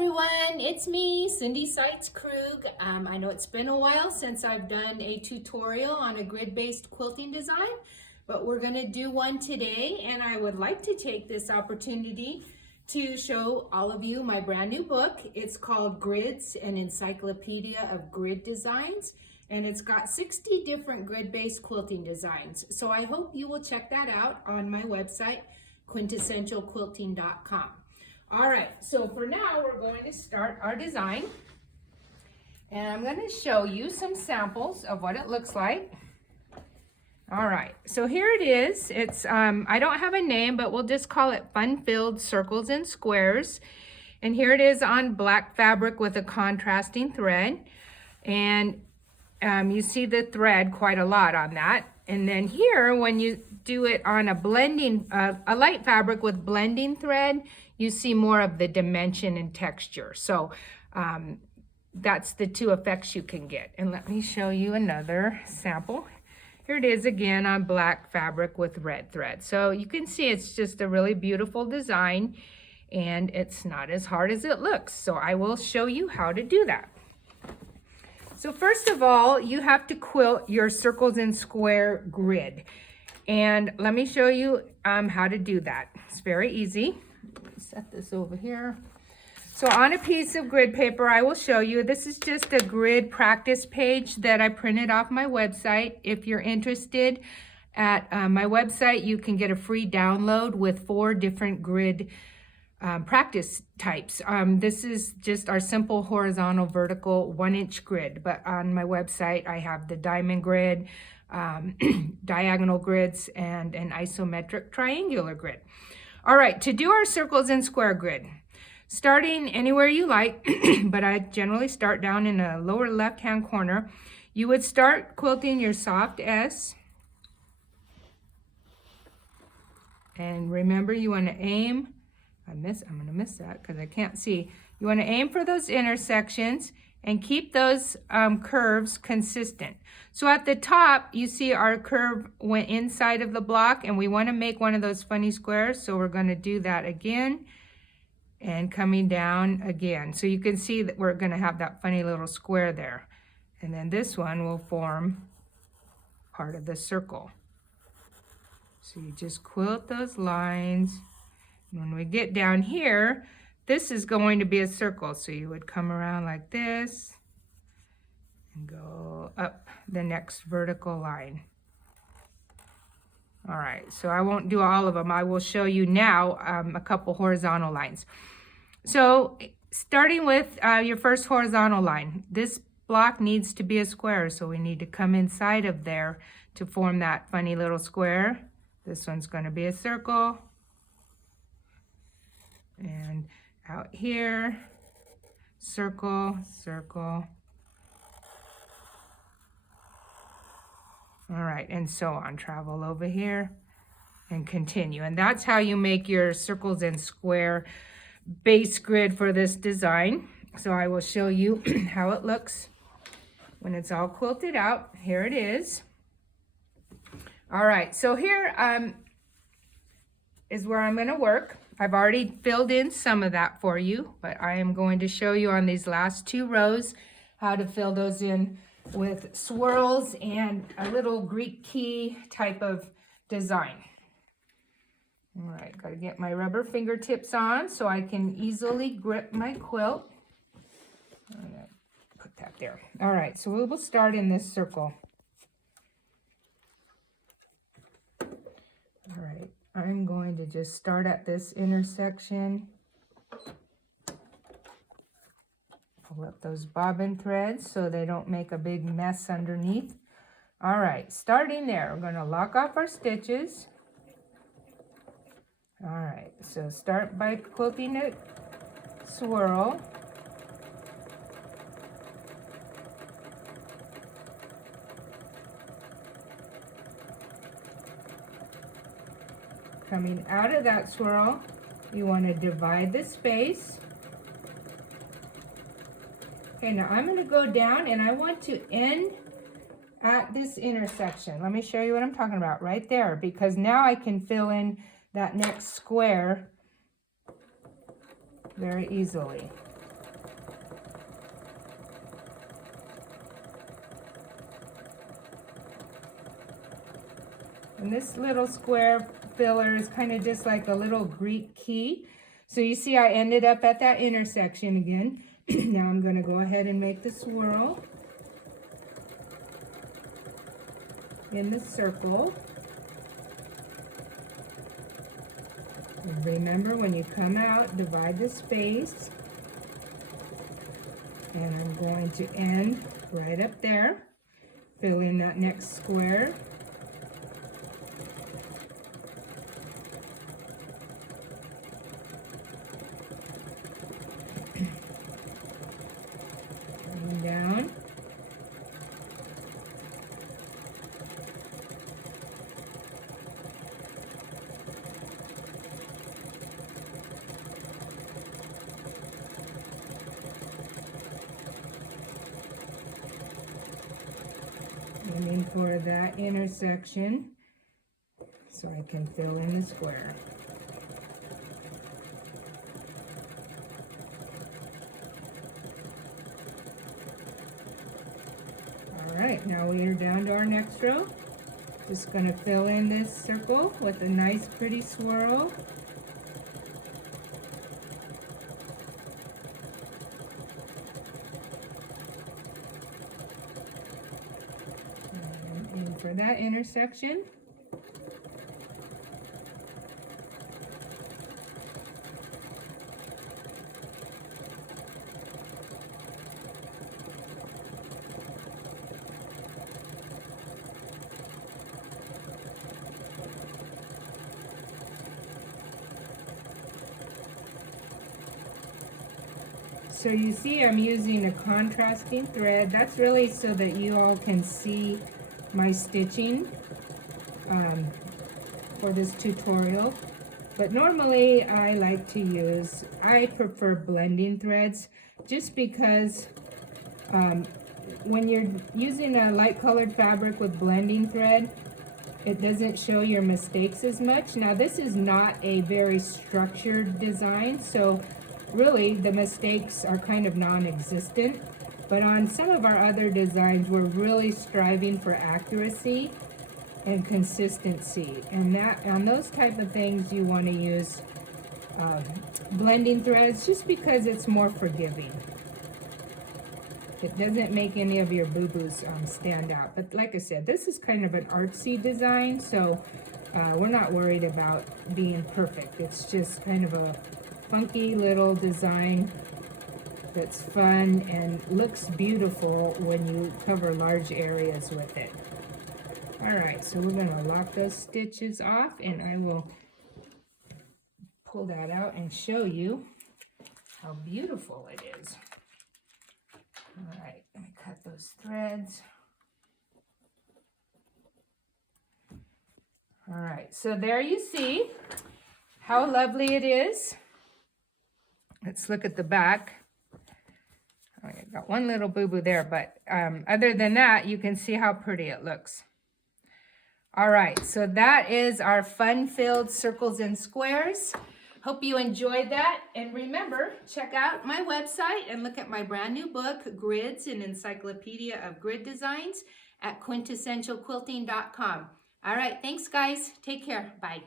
everyone, it's me, Cindy Seitz-Krug. I know it's been a while since I've done a tutorial on a grid-based quilting design, but we're going to do one today, and I would like to take this opportunity to show all of you my brand new book. It's called Grids, an Encyclopedia of Grid Designs, and it's got 60 different grid-based quilting designs. So I hope you will check that out on my website, quintessentialquilting.com. All right, so for now, we're going to start our design. And I'm going to show you some samples of what it looks like. All right, so here it is. It's, I don't have a name, but we'll just call it Fun-Filled Circles and Squares. And here it is on black fabric with a contrasting thread. And you see the thread quite a lot on that. And then here, when you do it on a blending, a light fabric with blending thread, you see more of the dimension and texture. So that's the two effects you can get. And let me show you another sample. Here it is again on black fabric with red thread. So you can see it's just a really beautiful design, and it's not as hard as it looks. So I will show you how to do that. So first of all, you have to quilt your circles and square grid. And let me show you how to do that. It's very easy. Set this over here. So on a piece of grid paper, I will show you, this is just a grid practice page that I printed off my website. If you're interested, at my website, you can get a free download with 4 different grid practice types. This is just our simple horizontal, vertical 1-inch grid, but on my website, I have the diamond grid, diagonal grids, and an isometric triangular grid. All right, to do our circles and square grid, starting anywhere you like, but I generally start down in the lower left-hand corner, you would start quilting your soft S. And remember, you want to aim, I'm going to miss that because I can't see. You want to aim for those intersections and keep those curves consistent. So at the top, you see our curve went inside of the block, and we want to make one of those funny squares. So we're going to do that again and coming down again. So you can see that we're going to have that funny little square there. And then this one will form part of the circle. So you just quilt those lines. And when we get down here, this is going to be a circle. So you would come around like this and go up the next vertical line. All right, so I won't do all of them. I will show you now a couple horizontal lines. So starting with your first horizontal line, this block needs to be a square, so we need to come inside of there to form that funny little square. This one's going to be a circle. And out here, circle, circle. All right, and so on. Travel over here and continue. And that's how you make your circles and square base grid for this design. So I will show you how it looks when it's all quilted out. Here it is. All right, so here is where I'm going to work. I've already filled in some of that for you, but I am going to show you on these last 2 rows how to fill those in with swirls and a little Greek key type of design. All right, got to get my rubber fingertips on so I can easily grip my quilt. I'm going to put that there. All right, so we will start in this circle. All right, I'm going to just start at this intersection. Pull up those bobbin threads so they don't make a big mess underneath. All right, starting there, we're going to lock off our stitches. All right, so start by quilting a swirl. Coming out of that swirl, you want to divide the space. Okay, now I'm going to go down and I want to end at this intersection. Let me show you what I'm talking about right there, because now I can fill in that next square very easily. And this little square filler is kind of just like a little Greek key. So you see I ended up at that intersection again. Now I'm going to go ahead and make the swirl in the circle. And remember, when you come out, divide the space. And I'm going to end right up there. Fill in that next square. And down. Aiming for that intersection so I can fill in the square. Alright, now we are down to our next row. Just going to fill in this circle with a nice pretty swirl. And for that intersection. So you see I'm using a contrasting thread. That's really so that you all can see my stitching for this tutorial. But normally I prefer blending threads just because when you're using a light colored fabric with blending thread, it doesn't show your mistakes as much. Now this is not a very structured design, so really the mistakes are kind of non-existent. But on some of our other designs, we're really striving for accuracy and consistency. And that on those type of things, you want to use blending threads just because it's more forgiving. It doesn't make any of your boo-boos stand out. But like I said, this is kind of an artsy design, so we're not worried about being perfect. It's just kind of a funky little design that's fun and looks beautiful when you cover large areas with it. All right, so we're going to lock those stitches off, and I will pull that out and show you how beautiful it is. All right, let me cut those threads. All right, so there you see how lovely it is. Let's look at the back. Oh, I got one little boo-boo there, but other than that, you can see how pretty it looks. All right, so that is our fun-filled circles and squares. Hope you enjoyed that. And remember, check out my website and look at my brand new book, Grids, an Encyclopedia of Grid Designs, at quintessentialquilting.com. All right, thanks, guys. Take care. Bye.